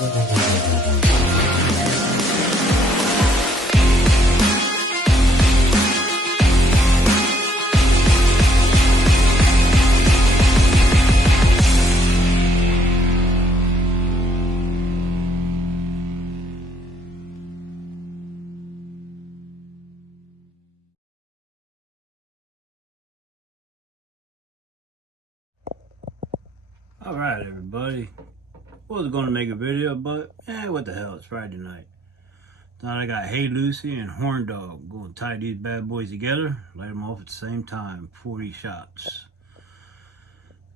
Alright everybody, wasn't going to make a video, but what the hell, it's Friday night. Thought I got Hey Lucy and Horn Dog. Going to tie these bad boys together, light them off at the same time, 40 shots.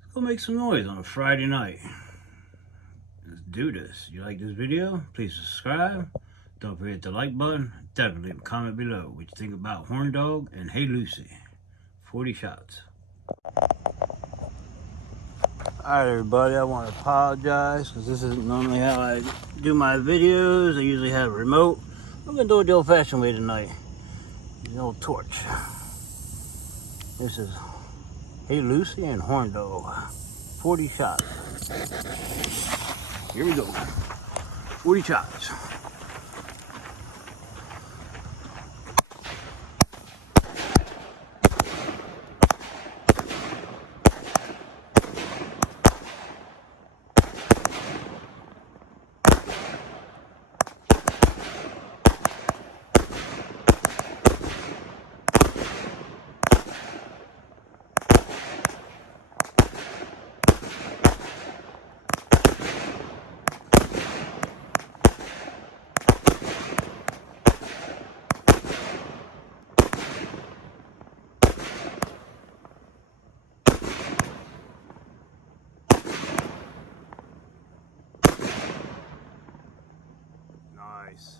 Let's go make some noise on a Friday night. Let's do this. You like this video? Please subscribe. Don't forget the like button. Definitely leave a comment below what you think about Horn Dog and Hey Lucy. 40 shots. Alright everybody, I want to apologize because this isn't normally how I do my videos. I usually have a remote. I'm going to do it the old-fashioned way tonight. The old torch. This is Hey Lucy and Horn Dog. 40 shots. Here we go. 40 shots. Nice.